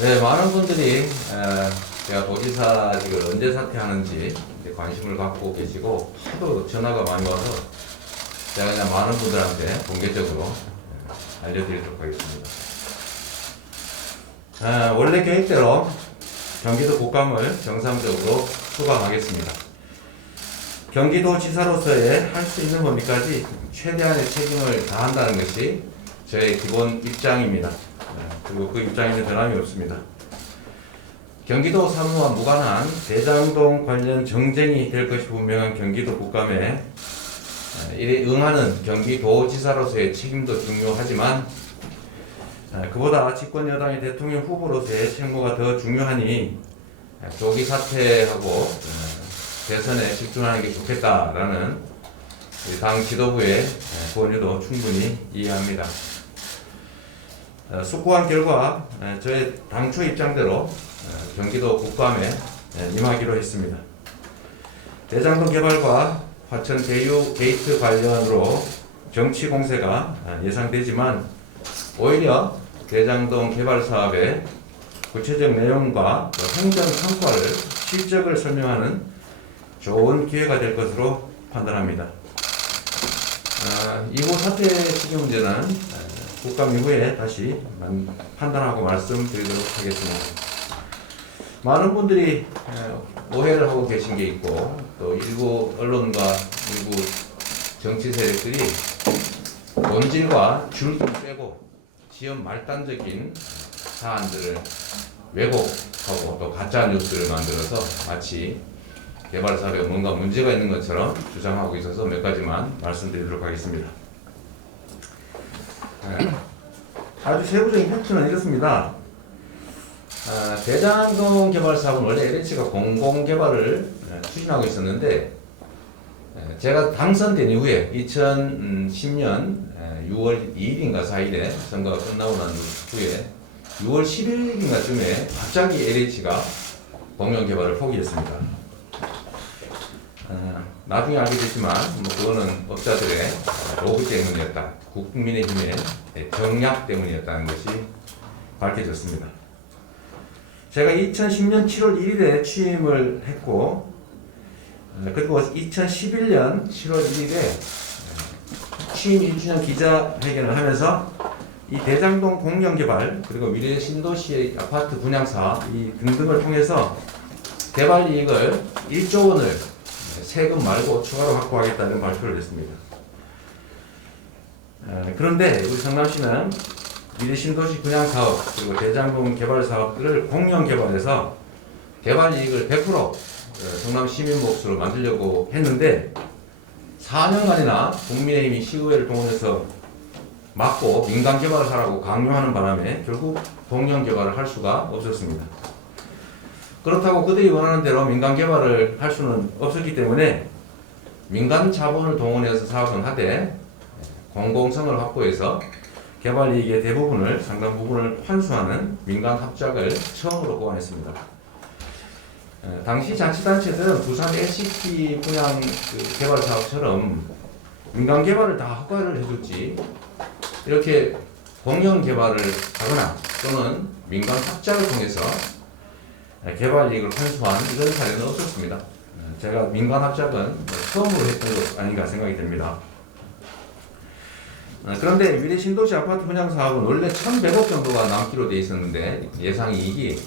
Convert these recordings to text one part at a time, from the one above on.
네, 많은 분들이 제가 도지사직을 언제 사퇴하는지 이제 관심을 갖고 계시고 하도 전화가 많이 와서 제가 그냥 많은 분들한테 공개적으로 알려드리도록 하겠습니다. 원래 계획대로 경기도 국감을 정상적으로 수강하겠습니다. 경기도지사로서의 할 수 있는 범위까지 최대한의 책임을 다한다는 것이 저의 기본 입장입니다. 그리고 그 입장에는 변함이 없습니다. 경기도 사무와 무관한 대장동 관련 정쟁이 될 것이 분명한 경기도 국감에 이에 응하는 경기도지사로서의 책임도 중요하지만 그보다 집권여당의 대통령 후보로서의 책무가 더 중요하니 조기 사퇴하고 대선에 집중하는 게 좋겠다라는 당 지도부의 권유도 충분히 이해합니다. 숙고한 결과 저의 당초 입장대로 경기도 국감에 임하기로 했습니다. 대장동 개발과 화천 대유 게이트 관련으로 정치 공세가 예상되지만 오히려 대장동 개발 사업의 구체적 내용과 행정 성과를 실적을 설명하는 좋은 기회가 될 것으로 판단합니다. 이후 사퇴 시기 문제는 국감 이후에 다시 판단하고 말씀드리도록 하겠습니다. 많은 분들이 오해를 하고 계신 게 있고 또 일부 언론과 일부 정치 세력들이 본질과 줄기 빼고 지연 말단적인 사안들을 왜곡하고 또 가짜 뉴스를 만들어서 마치 개발 사업에 뭔가 문제가 있는 것처럼 주장하고 있어서 몇 가지만 말씀드리도록 하겠습니다. 아주 세부적인 팩트는 이렇습니다. 대장동 개발 사업은 원래 LH가 공공개발을 추진하고 있었는데 제가 당선된 이후에 2010년 6월 2일인가 4일에 선거가 끝나고 난 후에 6월 10일인가쯤에 갑자기 LH가 공영개발을 포기했습니다. 나중에 알게 됐지만 그거는 업자들의 로비 때문이었다. 국민의힘의 정략 때문이었다는 것이 밝혀졌습니다. 제가 2010년 7월 1일에 취임을 했고 그리고 2011년 7월 1일에 취임 1주년 기자회견을 하면서 이 대장동 공영개발 그리고 미래 신도시의 아파트 분양 사업 이 등등을 통해서 개발 이익을 1조 원을 세금 말고 추가로 확보하겠다는 발표를 했습니다. 그런데 우리 성남시는 미래 신도시 분양 사업 그리고 대장동 개발 사업들을 공영 개발해서 개발 이익을 100% 성남 시민 몫으로 만들려고 했는데 4년간이나 국민의힘이 시의회를 동원해서 막고 민간 개발을 하라고 강요하는 바람에 결국 공영 개발을 할 수가 없었습니다. 그렇다고 그들이 원하는 대로 민간 개발을 할 수는 없었기 때문에 민간 자본을 동원해서 사업은 하되 공공성을 확보해서 개발 이익의 대부분을 상당 부분을 환수하는 민간 합작을 처음으로 고안했습니다. 당시 자치단체들은 부산 LCT 분양 개발 사업처럼 민간 개발을 다 허가를 해줬지 이렇게 공영 개발을 하거나 또는 민간 합작을 통해서 개발 이익을 환수한 이런 사례는 없었습니다. 제가 민간 합작은 처음으로 했던 것 아닌가 생각이 됩니다. 그런데 미래 신도시 아파트 분양 사업은 원래 1,100억 정도가 남기로 돼 있었는데 예상 이익이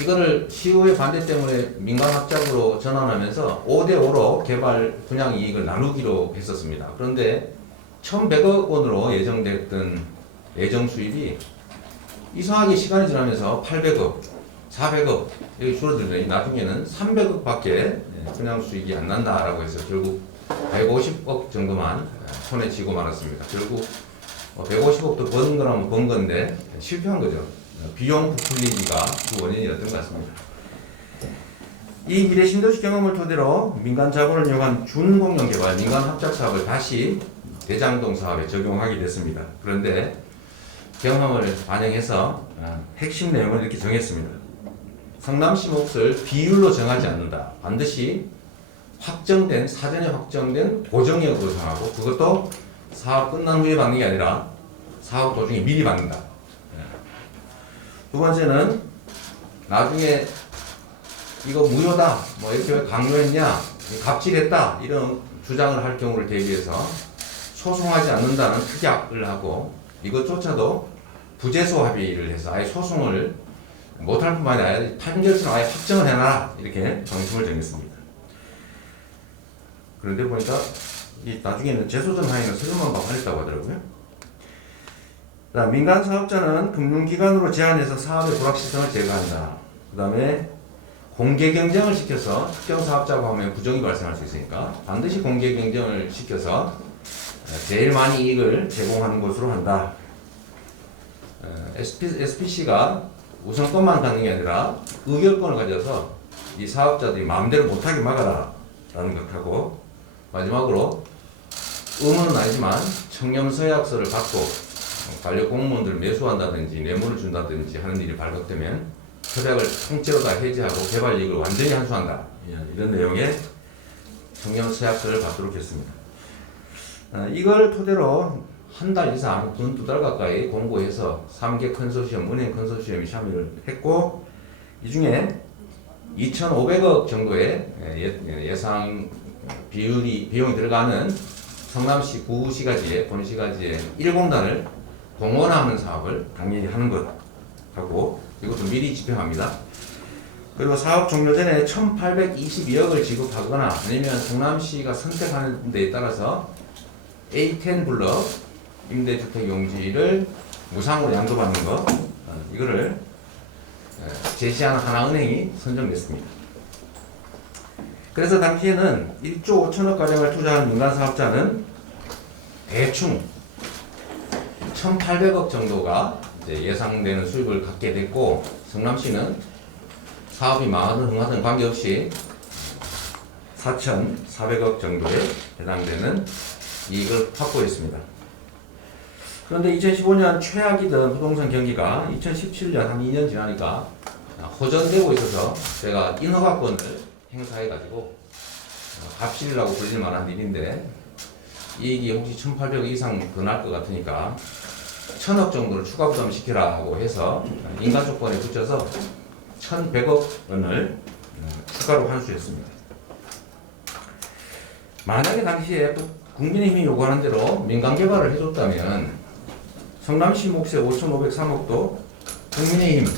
이거를 시의회 반대 때문에 민간 합작으로 전환하면서 5대5로 개발 분양 이익을 나누기로 했었습니다. 그런데 1,100억 원으로 예정됐던 예정 수입이 이상하게 시간이 지나면서 800억, 400억 이렇게 줄어들더니 나중에는 300억밖에 분양 수익이 안 난다라고 해서 결국 150억 정도만 손에 쥐고 말았습니다. 결국 150억도 번 거라면 번 건데 실패한 거죠. 비용 부풀리기가 그 원인이었던 것 같습니다. 이 미래 신도시 경험을 토대로 민간 자본을 이용한 준공영 개발, 민간 합작 사업을 다시 대장동 사업에 적용하게 됐습니다. 그런데 경험을 반영해서 핵심 내용을 이렇게 정했습니다. 성남시 몫을 비율로 정하지 않는다. 반드시 사전에 확정된 고정이익으로 정하고 그것도 사업 끝난 후에 받는 게 아니라 사업 도중에 미리 받는다. 두 번째는 나중에 이거 무효다, 뭐 이렇게 왜 강요했냐, 갑질했다 이런 주장을 할 경우를 대비해서 소송하지 않는다는 특약을 하고 이것조차도 부재소 합의를 해서 아예 소송을 못할 뿐만 아니라 판결서는 아예 확정을 해놔라 이렇게 정심을 정했습니다. 그런데 보니까 이 나중에는 재소전 항의는 서류만 발행했다고 하더라고요. 민간 사업자는 금융기관으로 제한해서 사업의 불확실성을 제거한다. 그 다음에 공개 경쟁을 시켜서 특정 사업자고 하면 부정이 발생할 수 있으니까 반드시 공개 경쟁을 시켜서 제일 많이 이익을 제공하는 것으로 한다. SPC가 우선권만 갖는 게 아니라 의결권을 가져서 이 사업자들이 마음대로 못하게 막아라 라는 것하고 마지막으로 의무는 아니지만 청렴서약서를 받고 관료 공무원들을 매수한다든지 뇌물을 준다든지 하는 일이 발각되면 협약을 통째로 다 해지하고 개발 이익을 완전히 환수한다. 이런 내용의 청렴서약서를 받도록 했습니다. 이걸 토대로 한 달 이상, 두 달 가까이 공고해서 3개 컨소시엄, 은행 컨소시엄이 참여를 했고 이 중에 2,500억 정도의 예상 비용이 들어가는 성남시 구시가지의 본시가지의 1공단을 공원화하는 사업을 당연히 하는 것하고 이것도 미리 집행합니다. 그리고 사업 종료 전에 1,822억을 지급하거나 아니면 성남시가 선택하는 데에 따라서 A10 블럭 임대주택 용지를 무상으로 양도받는 것 이거를 제시하는 하나은행이 선정됐습니다. 그래서 당시에는 1조 5천억 가량을 투자한 민간 사업자는 대충 1,800억 정도가 이제 예상되는 수입을 갖게 됐고 성남시는 사업이 망하든 흥하든 관계없이 4,400억 정도에 해당되는 이익을 확보했습니다. 그런데 2015년 최악이던 부동산 경기가 2017년 한 2년 지나니까 호전되고 있어서 제가 인허가권을 행사해가지고 갑질이라고 불릴 만한 일인데 이익이 혹시 1,800억 이상 더 날 것 같으니까 1,000억 정도를 추가 부담시키라 하고 해서 인가 조건에 붙여서 1,100억 원을 추가로 환수했습니다. 만약에 당시에 국민의힘이 요구하는 대로 민간 개발을 해줬다면 성남시 몫의 5,503억도 국민의힘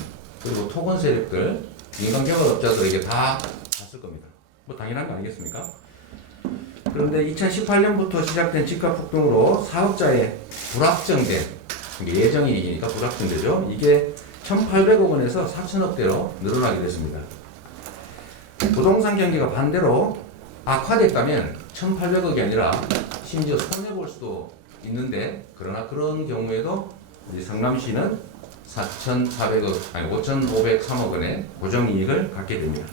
그리고 토건 세력들 민간 개발업자들에게 다 갔을 겁니다. 뭐 당연한 거 아니겠습니까? 그런데 2018년부터 시작된 집값 폭등으로 사업자의 불확정된 예정이익이니까 불확정되죠. 이게 1,800억 원에서 4천억대로 늘어나게 됐습니다. 부동산 경기가 반대로 악화됐다면 1,800억이 아니라 심지어 손해볼 수도 있는데 그러나 그런 경우에도 성남시는 5,503억 원의 고정이익을 갖게 됩니다.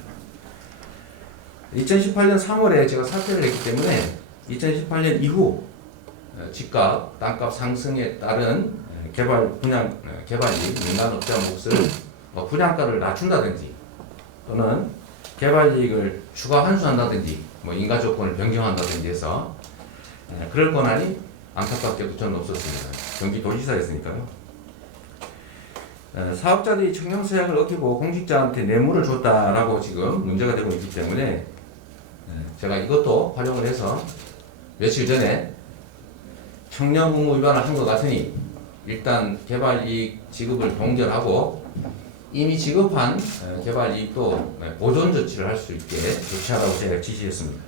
2018년 3월에 제가 사퇴를 했기 때문에 2018년 이후 집값, 땅값 상승에 따른 개발이익, 민간업자 몫을 분양가를 낮춘다든지 또는 개발이익을 추가 환수한다든지 인가 조건을 변경한다든지 해서 그럴 권한이 안타깝게도 저는 없었습니다. 경기도지사였으니까요. 사업자들이 청렴서약을 어기고 공직자한테 뇌물을 줬다라고 지금 문제가 되고 있기 때문에 제가 이것도 활용을 해서 며칠 전에 청렴 의무 위반을 한 것 같으니 일단 개발이익 지급을 동결하고 이미 지급한 개발이익도 보존 조치를 할 수 있게 조치하라고 제가 지시했습니다.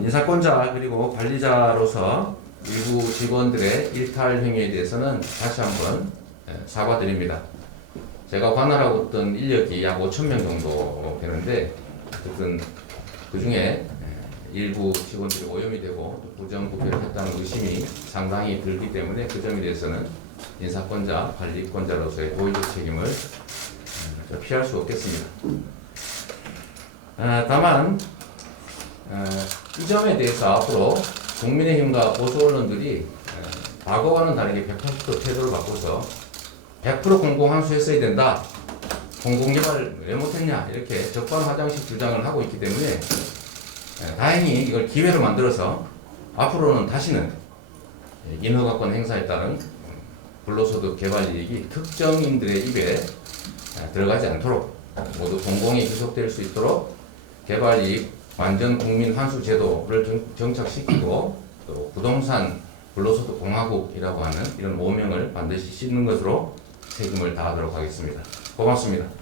인사권자 그리고 관리자로서 일부 직원들의 일탈 행위에 대해서는 다시 한번 사과드립니다. 제가 관할하고 있던 인력이 약 5,000명 정도 되는데 어쨌든 그 중에 일부 직원들이 오염이 되고 부정부패를 했다는 의심이 상당히 들기 때문에 그 점에 대해서는 인사권자, 관리권자로서의 도의적 책임을 피할 수 없겠습니다. 다만 이 점에 대해서 앞으로 국민의힘과 보수 언론들이 과거와는 다르게 180도 태도를 바꿔서 100% 공공환수했어야 된다. 공공개발을 왜 못했냐 이렇게 적반하장식 주장을 하고 있기 때문에 다행히 이걸 기회로 만들어서 앞으로는 다시는 인허가권 행사에 따른 불로소득 개발 이익이 특정인들의 입에 들어가지 않도록 모두 공공이 지속될 수 있도록 개발 이익 완전 국민 환수 제도를 정착시키고 또 부동산 불로소득 공화국이라고 하는 이런 오명을 반드시 씻는 것으로 책임을 다하도록 하겠습니다. 고맙습니다.